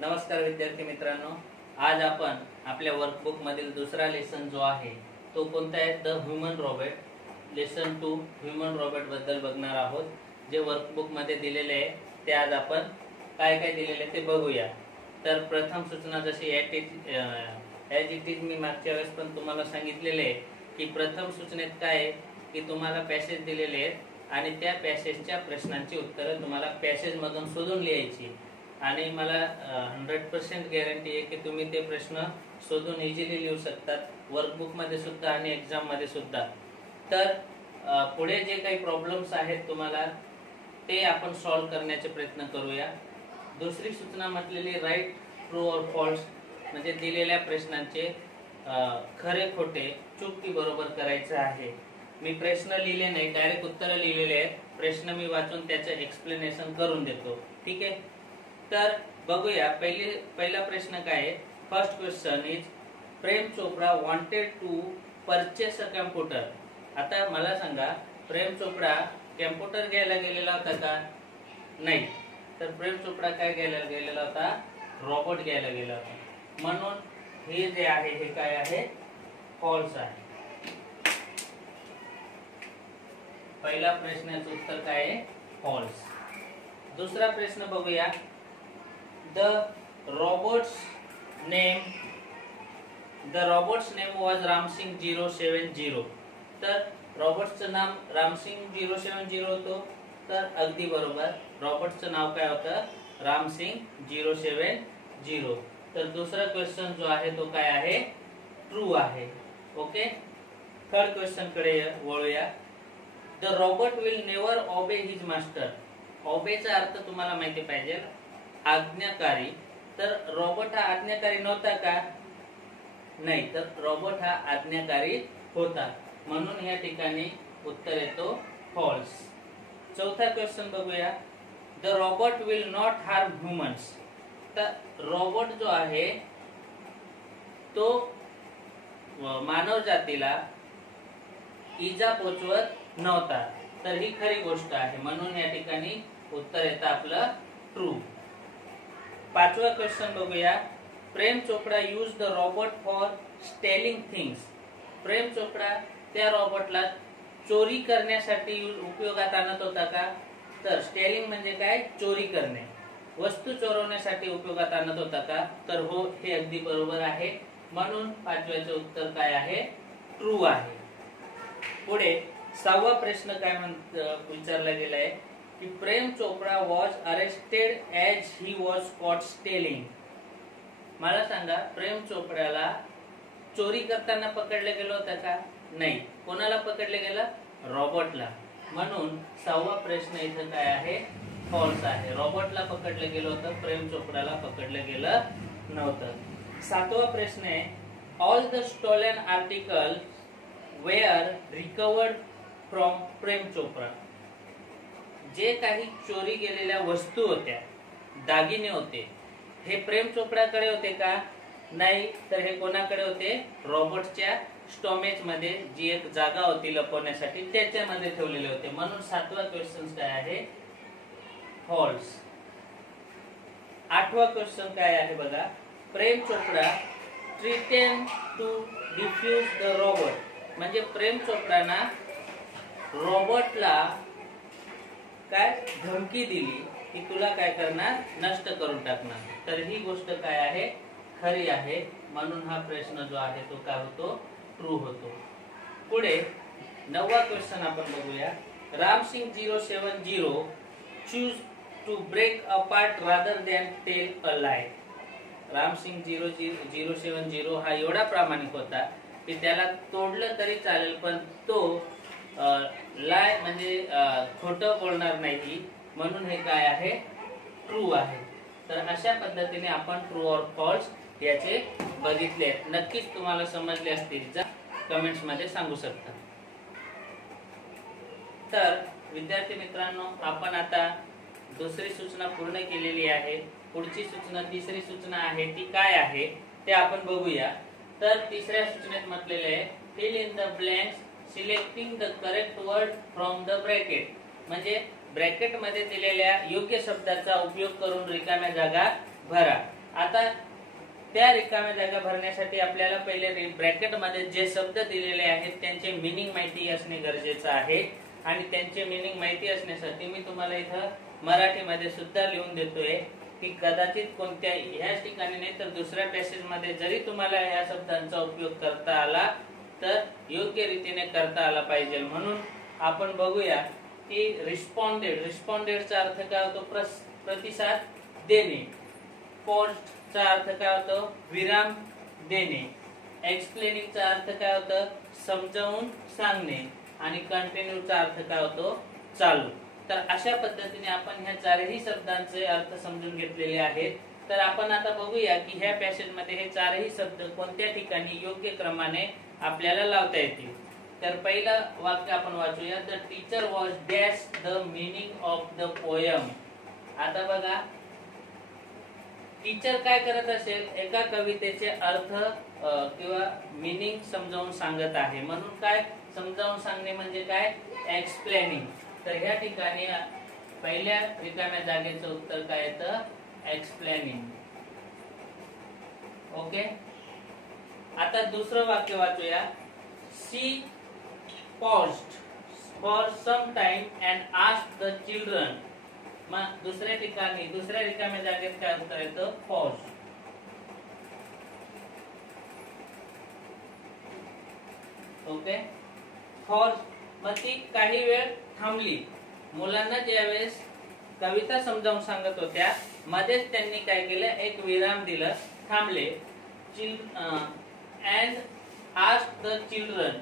नमस्कार विद्यार्थी मित्रांनो, आज आपण आपल्या वर्कबुक मधील दुसरा लेसन जो आहे तो कोणता आहे, the human robot lesson 2 human robot बद्दल बघणार आहोत. जे वर्कबुक मध्ये दिलेले आहे ते आज आपण काय काय दिलेले ते बघूया. तर प्रथम सूचना जशी ॲज इट इज मी मागच्या वेळेस पण तुम्हाला सांगितलेले आहे की प्रथम सूचनेत काय आहे की तुम्हाला पॅसेज दिलेले आहेत आणि त्या पॅसेजच्या प्रश्नांची उत्तरं तुम्हाला पॅसेज मधून शोधून लिहायची आणि मला 100% गॅरंटी आहे की तुम्ही ते प्रश्न शोधून इझिली लिहू शकतात वर्कबुक मध्ये सुद्धा आणि एक्झाम मध्ये सुद्धा. तर पुढे जे काही प्रॉब्लेम्स आहेत तुम्हाला ते आपण सॉल्व करण्याचे प्रयत्न करूया. दुसरी सूचना म्हटलेली राईट ट्रू और फॉल्स, म्हणजे दिलेल्या प्रश्नांचे खरे खोटे चूक की बरोबर करायचं आहे. मी प्रश्न लिहिले नाही, डायरेक्ट उत्तर लिहिलेले आहेत. प्रश्न मी वाचून त्याचं एक्सप्लेनेशन करून देतो. ठीक आहे, तर बघूया. पहिला प्रश्न काय आहे. First question is Prem Chopra wanted to purchase a computer. आता मला सांगा, प्रेम चोपडा कॅम्प्युटर घ्यायला गेलेला होता का? नाही. तर प्रेम चोपडा काय घ्यायला गेलेला होता? रॉबोट घ्यायला गेला होता. म्हणून हे जे आहे हे काय आहे? फॉल्स आहे. पहिला प्रश्नाचं उत्तर काय आहे? फॉल्स. दुसरा प्रश्न बघूया. The robot's name was Ramsingh 070. तर रॉबर्टचं नाम रामसिंग 070 होतं. तर अगदी बरोबर, रॉबर्टचं नाव काय होतं? रामसिंग 070. तर दुसरा क्वेश्चन जो आहे तो काय आहे? ट्रू आहे. ओके, थर्ड क्वेश्चन कडे वळूया. The robot will never obey his master. ओबेचा अर्थ तुम्हाला माहिती पाहिजे, आज्ञाकारी. तर रॉबोट हा आज्ञाकारी नव्हता का? नाही. तर रॉबोट हा आज्ञाकारी होता. म्हणून या ठिकाणी उत्तर येतो फॉल्स. चौथा क्वेश्चन बघूया. The robot will not harm humans. तर रॉबोट जो आहे तो मानव जातीला इजा पोचवत नव्हता. तर ही खरी गोष्ट आहे. म्हणून या ठिकाणी उत्तर येतं आपलं ट्रू. पाचवा क्वेश्चन बघूया. Prem Chopra use the robot for stealing things. Prem Chopra त्या रॉबोटला चोरी करण्यासाठी उपयोगात आणत होता का? तर स्टेलिंग म्हणजे काय? चोरी करणे, वस्तू चोरवण्यासाठी उपयोगात आणत होता का? तर हो, हे अगदी बरोबर आहे. म्हणून पाचव्याचे उत्तर काय आहे? ट्रू आहे. पुढे सहावा प्रश्न काय विचारला गेलाय की Prem Chopra was arrested as he was caught stealing. मला सांगा, प्रेम चोपड्याला चोरी करताना पकडलं गेलं होतं का? नाही. कोणाला पकडलं गेलं? रॉबोटला. म्हणून सहावा प्रश्न इथं काय आहे? फॉल्स आहे. रॉबोटला पकडलं गेलं होतं, प्रेम चोपड्याला पकडलं गेलं नव्हतं. सातवा प्रश्न आहे. All the stolen article were recovered from Prem Chopra. जे काही चोरी गेलेल्या वस्तू होत्या, दागिने होते, हे प्रेम चोपडाकडे होते का? नाही. तर हे कोणाकडे होते? रॉबोटच्या स्टोमेज मध्ये जी एक जागा होती लपवण्यासाठी, त्याच्यामध्ये ठेवलेले होते. म्हणून सातवा क्वेश्चन काय आहे? फॉल्स. आठवा क्वेश्चन काय आहे बघा. Prem Chopra threaten to defuse the robot. म्हणजे प्रेम चोपडाना रॉबोटला काय धमकी दिली की तुला काय करणार? नष्ट करून टाकणार. तर ही गोष्ट काय आहे? खरी आहे. म्हणून हा प्रश्न जो आहे तो काय होतो? ट्रू होतो. पुढे नववा क्वेश्चन आपण बघूया. Ramsingh 070 choose to break a part rather than tell a lie. Ramsingh 070 हा एवढा प्रामाणिक होता की त्याला तोडलं तरी चालेल, पण तो लाय म्हणजे खोटं बोलणार नाही. म्हणून हे काय आहे? ट्रू आहे. तर अशा पद्धतीने आपण ट्रू और फॉल्स याचे बघितले. नक्कीच तुम्हाला समजले असतील, जर कमेंट्स मध्ये सांगू शकता. तर विद्यार्थी मित्रांनो, आपण आता दुसरी सूचना पूर्ण केलेली आहे. पुढची सूचना, तिसरी सूचना आहे ती काय आहे ते आपण बघूया. तर तिसऱ्या सूचनेत म्हटलेले आहे fill in the blanks selecting the correct word from the bracket. म्हणजे ब्रॅकेट मध्ये दिलेल्या योग्य शब्दाचा उपयोग करून रिकाम्या जागा भरा. आता त्या रिकाम्या जागा भरण्यासाठी आपल्याला पहिले ब्रॅकेटमध्ये जे शब्द दिलेले आहेत त्यांचे मीनिंग माहिती असणे गरजेचं आहे आणि त्यांचे मीनिंग माहिती असण्यासाठी मी तुम्हाला इथं मराठीमध्ये सुद्धा लिहून देतोय की कदाचित कोणत्या ह्याच ठिकाणी नाही तर दुसऱ्या पॅसेज मध्ये जरी तुम्हाला ह्या शब्दांचा उपयोग करता आला तर योग्य रीतीने करता आला पाहिजे. म्हणून आपण बघूया की रिस्पॉन्डेडचा अर्थ काय होतो? प्रतिसाद देणे. पॉजचा अर्थ काय होतो? विराम देणे. एक्सप्लेनिंगचा अर्थ काय होतं? समजावून सांगणे. आणि कंटिन्यूचा अर्थ काय होतो? चालू. तर अशा पद्धतीने आपण ह्या चारही शब्दांचे अर्थ समजून घेतलेले आहेत. तर आपण आता बघूया की ह्या पॅसेज मध्ये हे चारही शब्द कोणत्या ठिकाणी योग्य क्रमाने आपल्याला लावता येतील. तर पहिलं वाक्य आपण वाचूया. The teacher was dash the meaning of the poem. आता बघा टीचर काय करत असेल? एका कवितेचे अर्थ किंवा मीनिंग समजावून सांगत आहे. म्हणून काय समजावून सांगणे म्हणजे काय? एक्सप्लेनिंग. तर ह्या ठिकाणी पहिल्या रिकाम्या जागेचं उत्तर काय येतं? एक्सप्लेनिंग. ओके. आता दुसरं वाक्य वाचूया. शी paused for some time and asked the children. मग दुसऱ्या ठिकाणी दुसऱ्या रिकाम्या जागेत काय उत्तर येतं? pause. ओके. for मग ती काही वेळ थांबली. मुलांना ज्यावेळेस कविता समजावून सांगत होत्या मध्येच त्यांनी काय केलं? एक विराम दिलं, थांबले. अँड आस्क्ड द चिल्ड्रन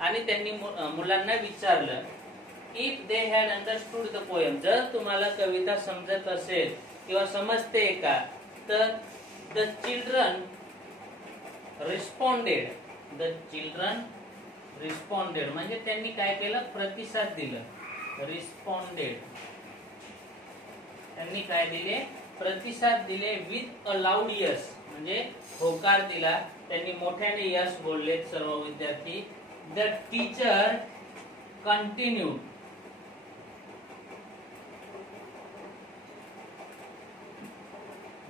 आणि त्यांनी मुलांना विचारलं if they had understood the poem. जर तुम्हाला कविता समजत असेल किंवा समजते का? तर the children responded. The children responded म्हणजे त्यांनी काय केलं? प्रतिसाद दिलं. रिस्पॉन्डेड त्यांनी काय दिले? प्रतिसाद दिले. विथ अ लाऊड यस म्हणजे होकार दिला. त्यांनी मोठ्याने यस बोलले सर्व विद्यार्थी. The teacher continued.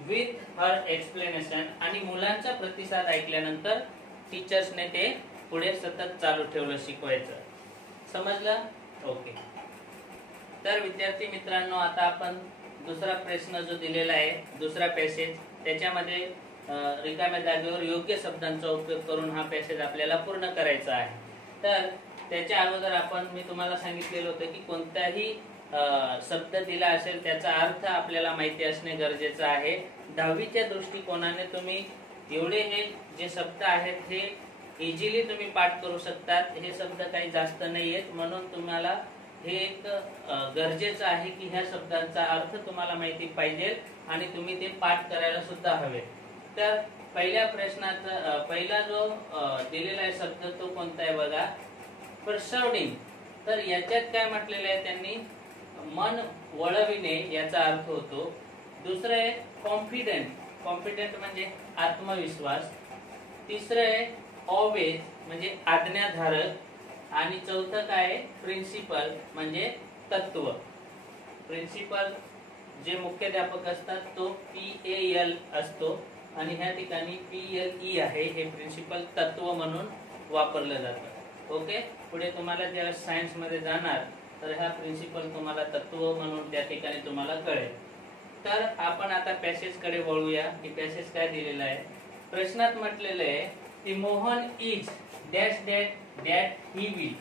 With her explanation आणि मुलांचा प्रतिसाद ऐकल्यानंतर टीचर्सने ते पुढे सतत चालू ठेवलं शिकवायचं. समजलं? ओके. तर विद्यार्थी मित्रांनो आता आपण दुसरा प्रश्न जो दिलेला आहे दुसरा पॅसेज त्याच्यामध्ये रिकाम्या जागेवर योग्य शब्दांचा उपयोग करून हा पॅसेज आपल्याला पूर्ण करायचा आहे. तर त्याच्या अगोदर मी तुम्हाला सांगितलेलं होतं की कोणताही शब्द दिला असेल त्याचा अर्थ आपल्याला माहिती असणे गरजेचं आहे. 10वीच्या दृष्टिकोनाने तुम्ही एवढे हे जे शब्द आहेत हे इझिली तुम्ही पाठ करू शकतात. हे शब्द काही जास्त नाही आहेत म्हणून तुम्हाला हे एक गरजेचं आहे की ह्या शब्दांचा अर्थ तुम्हाला माहिती पाहिजे आणि तुम्ही ते पाठ करायला सुद्धा हवे. तर पहिल्या प्रश्नाचा पहिला जो दिलेला आहे शब्द तो कोणता आहे बघा? परसावडिंग. तर याच्यात काय म्हटलेलं आहे त्यांनी? मन वळविणे याचा अर्थ होतो. दुसरं आहे कॉन्फिडेंट. कॉन्फिडेंट म्हणजे आत्मविश्वास. तिसरं आहे ऑवेज म्हणजे आज्ञाधारक. आणि चौथं काय आहे? प्रिन्सिपल म्हणजे तत्व. प्रिन्सिपल जे मुख्याध्यापक असतात तो PAL असतो आणि ह्या ठिकाणी PLE आहे. हे प्रिन्सिपल तत्व म्हणून वापरलं जातं. ओके. पुढे तुम्हाला जेव्हा सायन्स मध्ये जाणार तर हा प्रिन्सिपल तुम्हाला तत्व म्हणून त्या ठिकाणी तुम्हाला कळेल. तर आपण आता पॅसेज कडे वळूया की पॅसेज काय दिलेला आहे. प्रश्नात म्हटलेलं आहे की Mohan is dash dash that he will.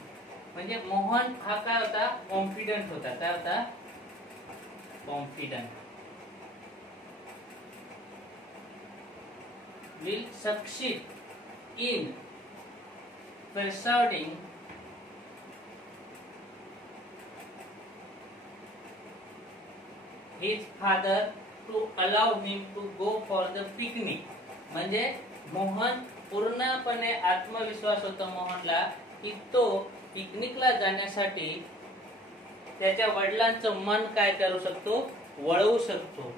म्हणजे मोहन हा काय होता? कॉन्फिडंट होता. काय होता? Confident. Will succeed in persuading his father to allow him to go for the picnic. म्हणजे मोहन पूर्णपणे आत्मविश्वास होता मोहनला की तो पिकनिकला जाण्यासाठी त्याच्या वडिलांचं मन काय करू शकतो? वळवू शकतो.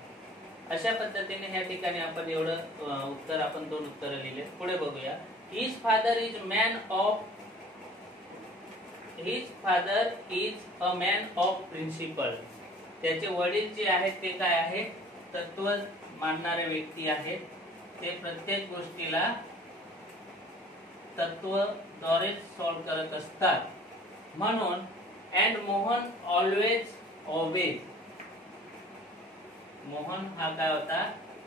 अशा पद्धतीने ह्या ठिकाणी आपण एवढं उत्तर आपण दोन उत्तर लिहिले. पुढे बघूया. His father is a man of principle. त्याचे वडील जे आहेत ते काय आहे? मानणारे व्यक्ती आहेत ते प्रत्येक गोष्टीला तत्वद्वारे सॉल्व्ह करत असतात. म्हणून and Mohan always obeys. Mohan हा काय होता,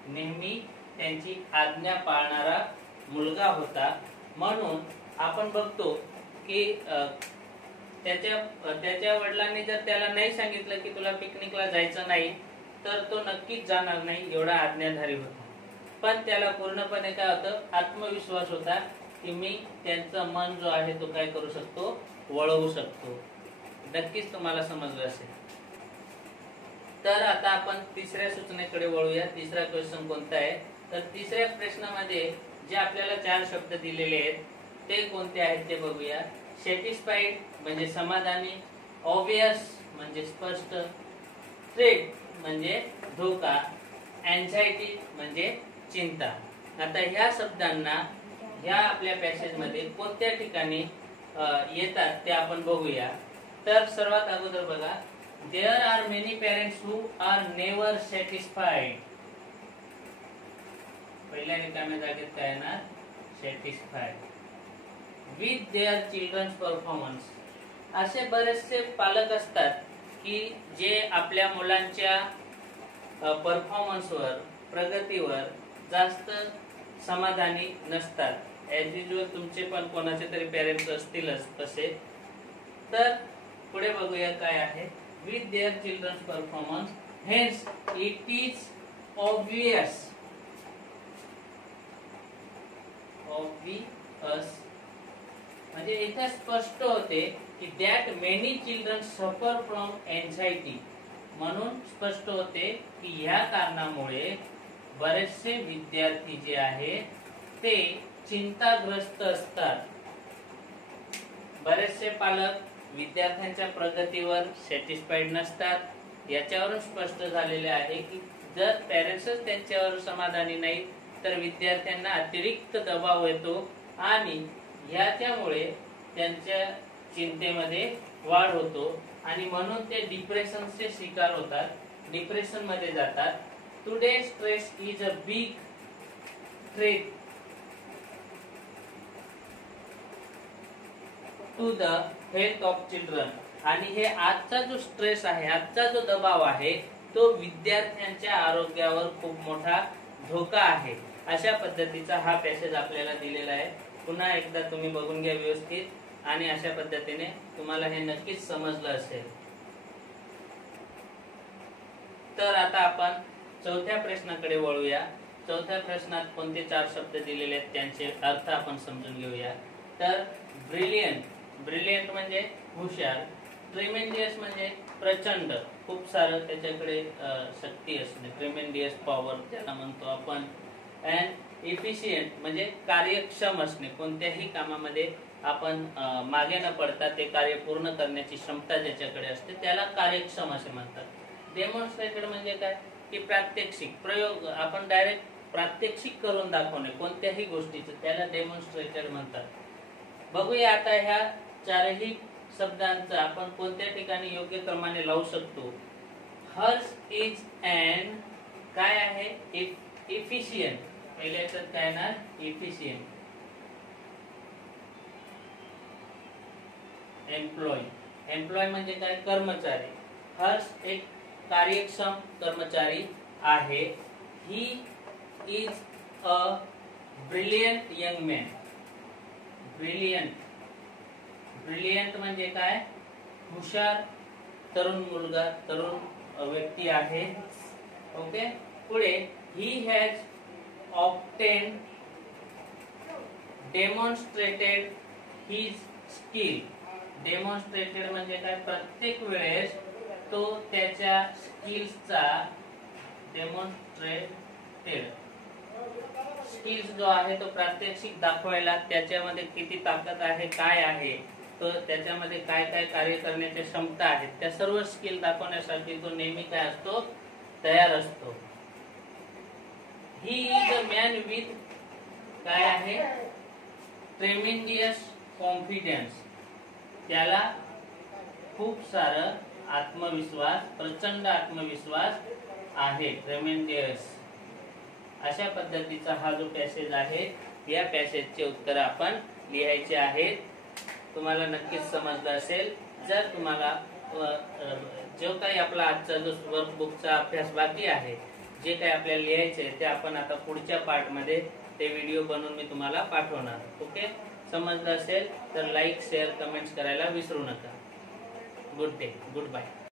नेहमी त्यांची आज्ञा पाळणारा मुलगा होता. म्हणून आपण बघतो की त्याच्या वडिलांनी जर त्याला नाही सांगितलं की तुला पिकनिकला जायचं नाही, तर तो नक्कीच जाणार नाही, एवढा आज्ञाधारी होता. पण त्याला पूर्णपणे काय होतं, आत्मविश्वास होता की मी त्यांचं मन जो आहे तो काय करू शकतो, वळवू शकतो. नक्कीच तुम्हाला समजलं असेल. तर आता आपण तिसऱ्या सूचनेकडे वळूया. तिसरा क्वेश्चन कोणता आहे, तर तिसऱ्या प्रश्नामध्ये जे आपल्याला 4 शब्द दिलेले आहेत ते कोणते आहेत ते बघूया. सॅटिस्फाईड म्हणजे समाधानी, ऑब्वियस म्हणजे स्पष्ट, थ्रेट म्हणजे धोका, अँझायटी म्हणजे चिंता. आता ह्या शब्दांना ह्या आपल्या पॅसेज मध्ये कोणत्या ठिकाणी येतात ते आपण बघूया. तर सर्वात अगोदर बघा, there are many parents who are never satisfied. पहिल्या रिकाम्या जागेत काय येणार, satisfied with their children's performance. असे बरेचसे पालक असतात की जे आपल्या मुलांच्या परफॉर्मन्सवर, प्रगतीवर जास्त समाधानी नसतात. ॲज युजल तुमचे पण कोणाचे तरी पेरेंट्स असतीलच तसे. तर पुढे बघूया काय आहे, with their children's performance hence it is obvious म्हणजे इथे स्पष्ट होते की that many children suffer from anxiety. म्हणून स्पष्ट होते की ह्या कारणामुळे बरेचसे विद्यार्थी जे आहे ते चिंताग्रस्त असतात. बरेचसे पालक विद्यार्थ्यांच्या प्रगतीवर सॅटिस्फाईड नसतात. याच्यावरून स्पष्ट झालेले आहे की जर पॅरेंट्सच त्यांच्यावर समाधानी नाही तर विद्यार्थ्यांना अतिरिक्त दबाव येतो आणि ह्याच्यामुळे त्यांच्या चिंतेमध्ये वाढ होतो आणि म्हणून ते डिप्रेशनचे शिकार होतात, डिप्रेशन मध्ये जातात. Today stress is a big threat to the health of children. आणि हे आजचा जो स्ट्रेस आहे, आजचा जो दबाव आहे तो विद्यार्थ्यांच्या आरोग्यावर खूप मोठा धोका आहे. अशा पद्धतीचा हा पॅसेज आपल्याला दिलेला आहे. पुन्हा एकदा तुम्ही बघून घ्या व्यवस्थित आणि अशा पद्धतीने तुम्हाला हे नक्कीच समजलं असेल. तर आता आपण चौथ्या प्रश्नाकडे वळूया. चौथ्या प्रश्नात कोणते 4 शब्द दिलेले आहेत त्यांचे अर्थ आपण समजून घेऊया. तर ब्रिलियंट, ब्रिलियंट म्हणजे हुशार, ट्रेमेंडियस म्हणजे प्रचंड, खूप सारं त्याच्याकडे शक्ती असणे, ट्रेमेंडियस पॉवर ज्याला म्हणतो आपण. अँड इफिशियंट म्हणजे कार्यक्षम असणे, कोणत्याही कामामध्ये आपण मागे न पडता ते कार्य पूर्ण करण्याची क्षमता ज्याच्याकडे असते त्याला कार्यक्षम असे म्हणतात. डेमॉन्स्ट्रेटेड म्हणजे काय की प्रात्यक्षिक, प्रयोग, आपण डायरेक्ट प्रात्यक्षिक करून दाखवणे कोणत्याही गोष्टीचं, त्याला डेमॉन्स्ट्रेटेड म्हणतात. बघूया आता ह्या 4ही शब्दांचा आपण कोणत्या ठिकाणी योग्य क्रमाने लावू शकतो. हर्ष इज अँड काय आहे, इफिशियंट. पहिल्या याच्यात काय ना, इफिशियंट. एम्प्लॉय, एम्प्लॉय म्हणजे काय, कर्मचारी. हर्ष एक कार्यक्षम कर्मचारी आहे. He is a brilliant young man. Brilliant, brilliant म्हणजे काय, हुशार तरुण मुलगा, तरुण व्यक्ती आहे. ओके. पुढे he has obtain demonstrated his skill. Demonstrated म्हणजे काय, प्रत्येक वेळेस तो त्याच्या स्किल्सचा, डेमॉन्स्ट्रेटेड स्किल्स जो आहे तो प्रात्यक्षिक दाखवायला, त्याच्यामध्ये किती ताकद आहे, काय आहे, तो त्याच्यामध्ये काय काय कार्य करण्याची क्षमता आहे, त्या सर्व स्किल दाखवण्यासाठी तो नेहमी काय असतो, तयार असतो. He is a man with काय आहे, ट्रेमेंडियस कॉन्फिडन्स. त्याला खूप सारं आत्मविश्वास, प्रचंड आत्मविश्वास आहे. ट्रेमेंडियस अशा पद्धतीचा हा जो पॅसेज आहे, या पॅसेजचे उत्तर आपण लिहायचे आहेत. तुम्हाला नक्कीच समजलं असेल. जर तुम्हाला जो काही आपला आजचा जो वर्कबुकचा अभ्यास बाकी आहे, जे काही आपल्याला लिहायचे ते आपण आता पुढच्या पार्ट मध्ये ते व्हिडिओ बनवून मी तुम्हाला पाठवणार. ओके, समजलं असेल तर लाईक, शेअर, कमेंट्स करायला विसरू नका. Good day, good bye.